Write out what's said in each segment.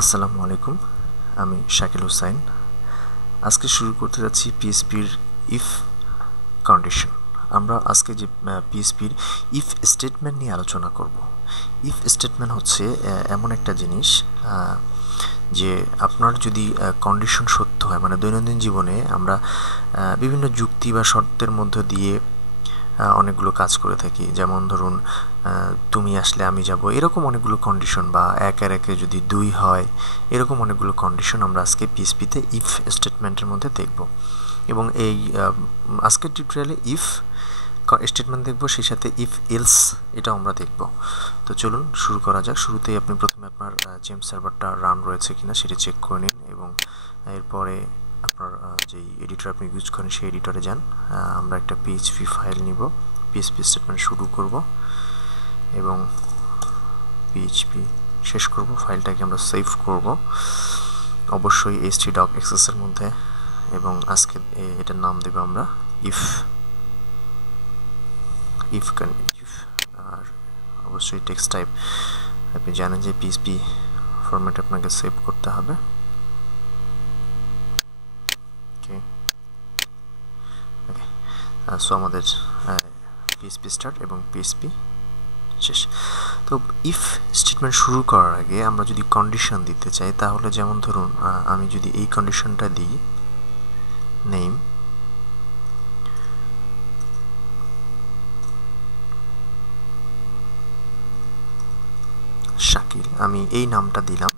আসসালামু আলাইকুম, আমি শাকিল হুসাইন। আজকে শুরু করতে যাচ্ছি পিএসপির ইফ কন্ডিশন। আমরা আজকে যে পিএসপির ইফ স্টেটমেন্ট নিয়ে আলোচনা করব। ইফ স্টেটমেন্ট হচ্ছে এমন একটা জিনিস যে আপনার যদি কন্ডিশন সত্য হয়, মানে দৈনন্দিন জীবনে আমরা বিভিন্ন যুক্তি বা শর্তের মধ্য দিয়ে অনেকগুলো কাজ করে থাকি। যেমন ধরুন, তুমি আসলে আমি যাব, এরকম অনেকগুলো কন্ডিশন, বা একের একে যদি 2 হয়, এরকম অনেকগুলো কন্ডিশন আমরা আজকে পিএসপিতে ইফ স্টেটমেন্টের মধ্যে দেখব। এবং এই আজকের টিউটোরিয়ালে ইফ স্টেটমেন্ট দেখব, সেই সাথে ইফ এলস এটাও আমরা দেখব। তো চলুন শুরু করা যাক। শুরুতেই আপনি প্রথমে আপনার জেম সার্ভারটা রান রয়েছে কিনা সেটা চেক করে নিন, এবং এরপরে আপনার যেই এডিটর আপনি ইউজ করেন সেই এডিটরে যান। আমরা একটা পিএইচপি ফাইল নিব, পিএইচপি স্টেটমেন্ট শুরু করব এবং পিএইচপি শেষ করব। ফাইলটাকে আমরা সেভ করব অবশ্যই htdoc এর মধ্যে, এবং আজকে এটার নাম দেব আমরা ইফ। আর অবশ্যই টেক্সট টাইপ আপনি জানেন যে পিএইচপি ফরম্যাটে আপনাকে সেভ করতে হবে। ওকে, সো আমাদের পিএইচপি স্টার্ট এবং পিএইচপি শেষ। তো ইফ স্টেটমেন্ট শুরু করার আগে আমরা যদি কন্ডিশন দিতে চাই, তাহলে যেমন ধরুন আমি যদি এই কন্ডিশনটা দিই, নেম শাকিল, আমি এই নামটা দিলাম।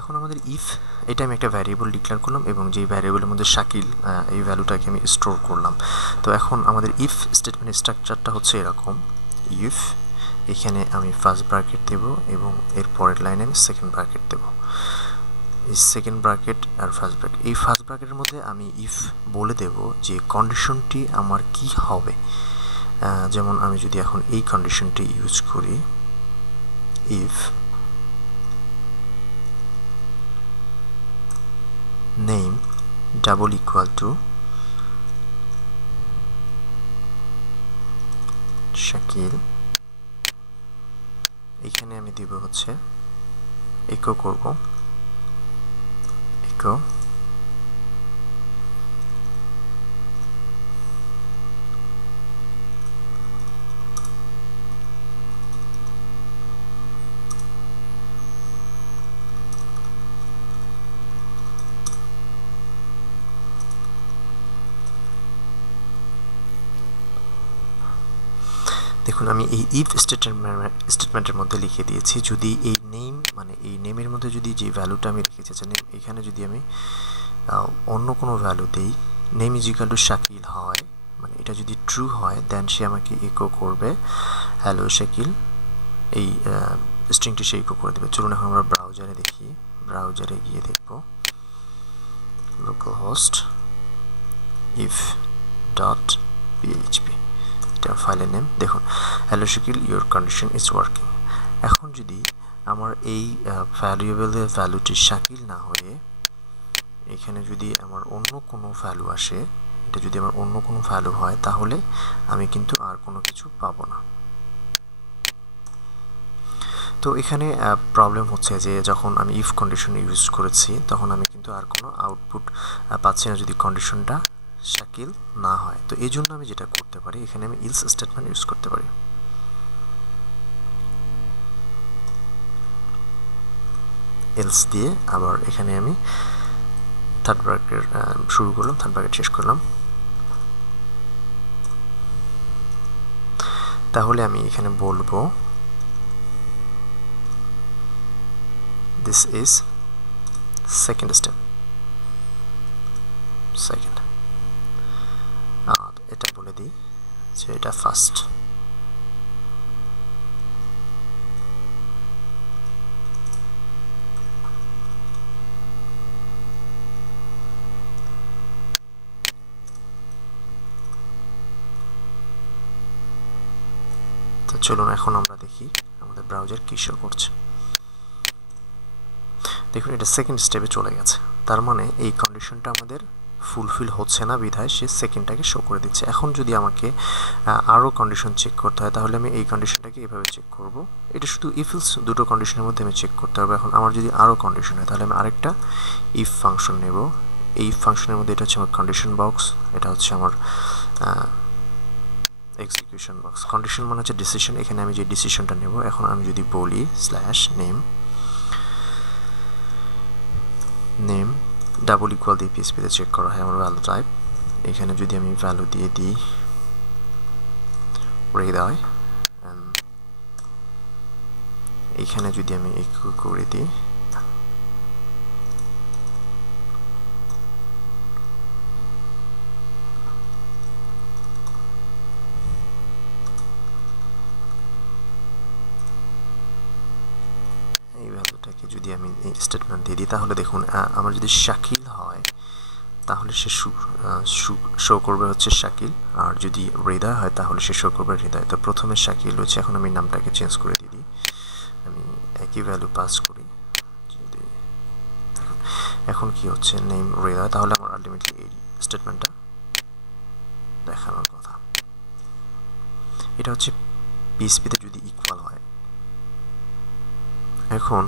এখন আমাদের ইফ, এটা আমি একটা ভ্যারিয়েবল ডিক্লেয়ার করলাম, এবং যেই ভ্যারিয়েবলের মধ্যে শাকিল এই ভ্যালুটাকে আমি স্টোর করলাম। তো এখন আমাদের ইফ স্টেটমেন্টের স্ট্রাকচারটা হচ্ছে এরকম। ইফ, এখানে আমি ফার্স্ট ব্র্যাকেট দেব এবং এর পরের লাইনে আমি সেকেন্ড ব্র্যাকেট দেব। এই সেকেন্ড ব্র্যাকেট আর ফার্স্ট ব্র্যাকেট, এই ফার্স্ট ব্র্যাকেটের মধ্যে আমি ইফ বলে দেব যে কন্ডিশনটি আমার কি হবে। যেমন আমি যদি এখন এই কন্ডিশনটি ইউজ করি, if name double equal to Shakil, এখানে আমি দিব হচ্ছে echo করব, echo দেখুন আমি এই ইফ স্টেটমেন্টের মধ্যে লিখে দিয়েছি, যদি এই নেম, মানে এই নেমের মধ্যে যদি যে ভ্যালুটা আমি রেখেছি, এখানে যদি আমি অন্য কোনো ভ্যালু দেই, name is equal to Shakil হয়, মানে এটা যদি ট্রু হয়, দেন সে আমাকে ইকো করবে হ্যালো শাকিল, এই স্ট্রিংটি সে ইকো করে দেবে। চলুন এখন আমরা ব্রাউজারে দেখি। ব্রাউজারে গিয়ে দেখব লোকালহোস্ট ইফ ডট পিএইচপি, এটা ফাইলের নেম। দেখুন hello Shakil, your condition is working. এখন যদি আমার এই ভ্যারিয়েবলের ভ্যালুটি শাকিল না হয়ে এখানে যদি আমার অন্য কোনো ভ্যালু আসে, এটা যদি আমার অন্য কোনো ভ্যালু হয়, তাহলে আমি কিন্তু আর কোনো কিছু পাবো না। তো এখানে প্রবলেম হচ্ছে যে যখন আমি ইফ কন্ডিশন ইউজ করেছি, তখন আমি কিন্তু আর কোনো আউটপুট পাচ্ছি না যদি কন্ডিশনটা শাকিল না হয়। তো এই জন্য আমি যেটা করতে পারি, এখানে আমি ইলস স্টেটমেন্ট ইউজ করতে পারি। এলস দিয়ে আবার এখানে আমি থার্ড ব্র্যাকেট শুরু করলাম, থার্ড ব্র্যাকেট শেষ করলাম। তাহলে আমি এখানে বলবো this is second step, second. আর এটা বলে দিই যে এটা ফার্স্ট। তো চলুন এখন আমরা দেখি আমাদের ব্রাউজার কি শো করছে। দেখুন এটা সেকেন্ড স্টেপে চলে গেছে, তার মানে এই কন্ডিশনটা আমাদের ফুলফিল হচ্ছে না বিধায় সে সেকেন্ডটাকে শো করে দিচ্ছে। এখন যদি আমাকে আরও কন্ডিশন চেক করতে হয় তাহলে আমি এই কন্ডিশনটাকে এভাবে চেক করব। এটা শুধু ইফ এলস দুটো কন্ডিশনের মধ্যে আমি চেক করতে হবে। এখন আমার যদি আরও কন্ডিশন হয় তাহলে আমি আরেকটা ইফ ফাংশন নেব। এই ফাংশনের মধ্যে এটা হচ্ছে আমার কন্ডিশন বক্স, এটা হচ্ছে আমার এক্সিকিউশন বক্স। কন্ডিশন মানে হচ্ছে ডিসিশন, এখানে আমি যে ডিসিশনটা নেব। এখন আমি যদি বলি নেম ডাবল ইকুয়াল দিয়ে পিএসপিতে চেক করা হয় আমার ভ্যালু টাইপ। এখানে যদি আমি ভ্যালু দিয়ে দিই হৃদয়, এখানে যদি আমি ইকো করে দিই এই ভ্যালুটাকে যদি আমি স্টেটমেন্ট দিয়ে দিই তাহলে দেখুন আমার যদি শাকিল হয় তাহলে সে শো করবে হচ্ছে শাকিল, আর যদি হৃদয় হয় তাহলে সে শো করবে হৃদয়। তো প্রথমে শাকিল হচ্ছে, এখন আমি নামটাকে চেঞ্জ করে দিই, আমি একই ভ্যালু পাস করি। যদি এখন কি হচ্ছে নেম হৃদয়, তাহলে আমার আলটিমেটলি এই স্টেটমেন্টটা দেখানোর কথা। এটা হচ্ছে পিএসপিতে যদি ইকুয়াল হয়। এখন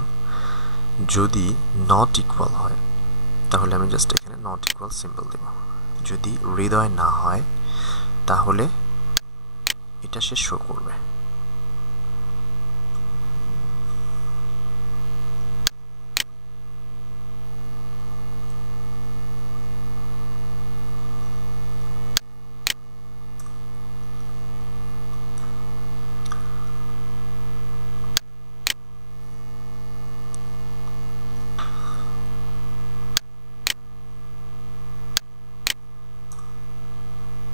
যদি নট ইকুয়াল হয় তাহলে আমি জাস্ট এখানে নট ইকুয়াল সিম্বল দেব। যদি হৃদয় না হয় তাহলে এটা সে শো করবে।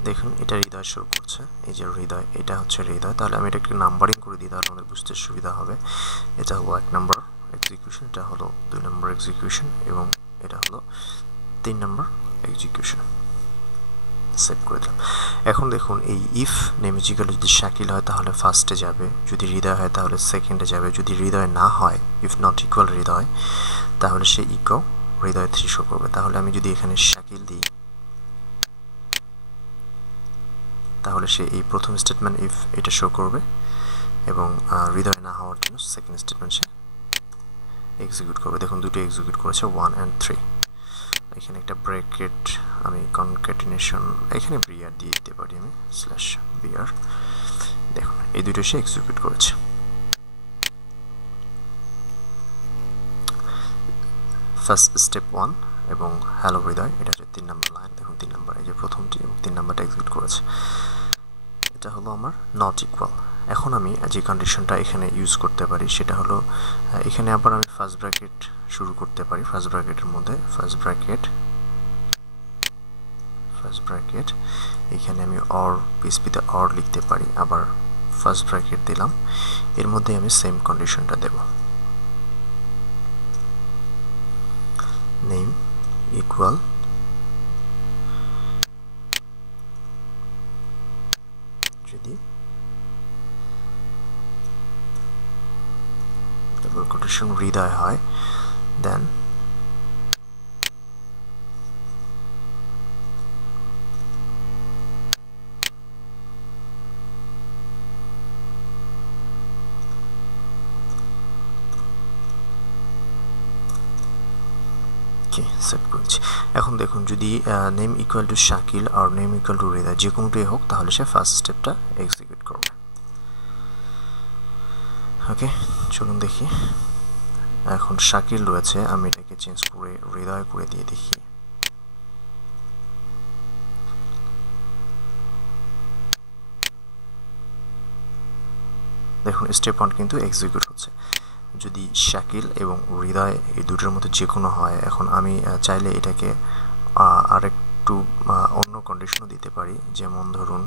দেখুন এটা হৃদয় শো করছে, এই যে হৃদয়, এটা হচ্ছে হৃদয়। তাহলে আমি এটা একটু নাম্বারিং করে দিই, তাহলে আমাদের বুঝতে সুবিধা হবে। এটা হলো 1 নম্বর এক্সিকিউশন, এটা হলো 2 নম্বর এক্সিকিউশন, এবং এটা হলো 3 নম্বর এক্সিকিউশন। সেভ করে দিলাম। এখন দেখুন এই ইফ নেমিজিক্যাল যদি শাকিল হয় তাহলে ফার্স্টে যাবে, যদি হৃদয় হয় তাহলে সেকেন্ডে যাবে, যদি হৃদয় না হয় ইফ নট ইকুয়াল হৃদয় তাহলে সে ইকো হৃদয় 3 শো করবে। তাহলে আমি যদি এখানে শাকিল দিই তাহলে সে এই প্রথম স্টেটমেন্ট ইফ এটা শো করবে, এবং হৃদয় না হওয়ার জন্য সেকেন্ড স্টেটমেন্ট সে এক্সিকিউট করবে। দেখুন দুটো এক্সিকিউট করেছে 1 and 3। এখানে একটা ব্র্যাকেট আমি কনক্যাটিনেশন এখানে বিআর দিয়ে দিতে পারি, আমি /br। দেখুন এই দুটো সে এক্সিকিউট করেছে। ফার্স্ট স্টেপ 1 এবং হ্যালো হৃদয়, এটা হচ্ছে 3 নম্বর লাইন। দেখুন 3 নম্বর, এই যে প্রথমটি এবং 3 নম্বরটা এক্সিকিউট করেছে। এটা হলো আমার নট ইকুয়াল। এখন আমি যে কন্ডিশনটা এখানে ইউজ করতে পারি সেটা হলো এখানে আবার আমি ফার্স্ট ব্র্যাকেট শুরু করতে পারি। ফার্স্ট ব্র্যাকেটের মধ্যে ফার্স্ট ব্র্যাকেট এখানে আমি অর পিএসপিতে অর লিখতে পারি, আবার ফার্স্ট ব্র্যাকেট দিলাম, এর মধ্যে আমি সেম কন্ডিশনটা দেব, নেম ইকুয়াল যদি ডাবল কোটেশন হৃদয় হয় দেন সেভ করেছি। এখন দেখুন যদি নেম ইকুয়াল টু শাকিল আর নেম ইকুয়াল টু হৃদয় যে কোনোটাই হোক তাহলে সে ফার্স্ট স্টেপটা এক্সিকিউট করবে। ওকে, চলুন দেখি। এখন শাকিল রয়েছে, আমি এটাকে চেঞ্জ করে হৃদয় করে দিয়ে দেখি। দেখুন স্টেপ 1 কিন্তু এক্সিকিউট হচ্ছে। যদি শাকিল এবং হৃদয় এই দুটোর মধ্যে যে কোনো হয়, এখন আমি চাইলে এটাকে আরেকটু অন্য কন্ডিশনও দিতে পারি। যেমন ধরুন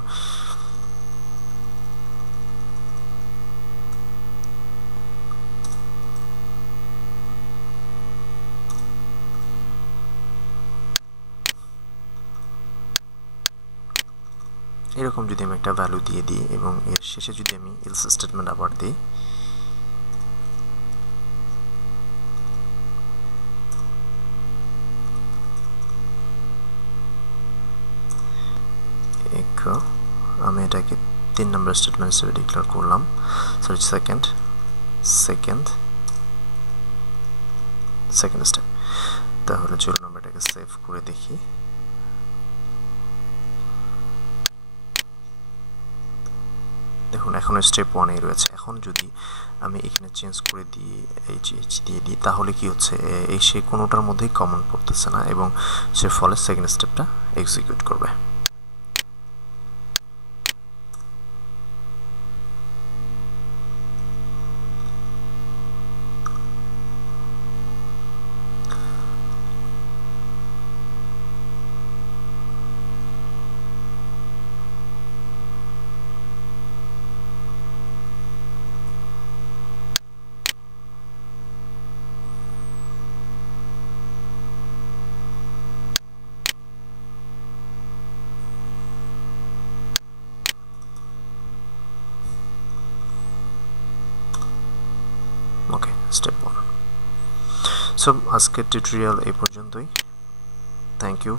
এরকম যদি আমি একটা ভ্যালু দিয়ে দিই এবং এর শেষে যদি আমি এলস স্টেটমেন্ট আবার দিই, 3 নম্বর স্টেটমেন্ট হিসেবে ডিক্লেয়ার করলাম, সরি সেকেন্ড স্টেপ। তাহলে চলুন আমরা এটাকে সেভ করে দেখি। দেখুন এখন স্টেপ 1 রয়েছে। এখন যদি আমি এখানে চেঞ্জ করে দিই, এইচ দিয়ে দিই, তাহলে কি হচ্ছে, এই সে কোনোটার মধ্যেই কমন পড়তেছে না এবং সে ফলে সেকেন্ড স্টেপটা এক্সিকিউট করবে। Okay, step 1। সো আজকের টিউটোরিয়াল এই পর্যন্তই। Thank you.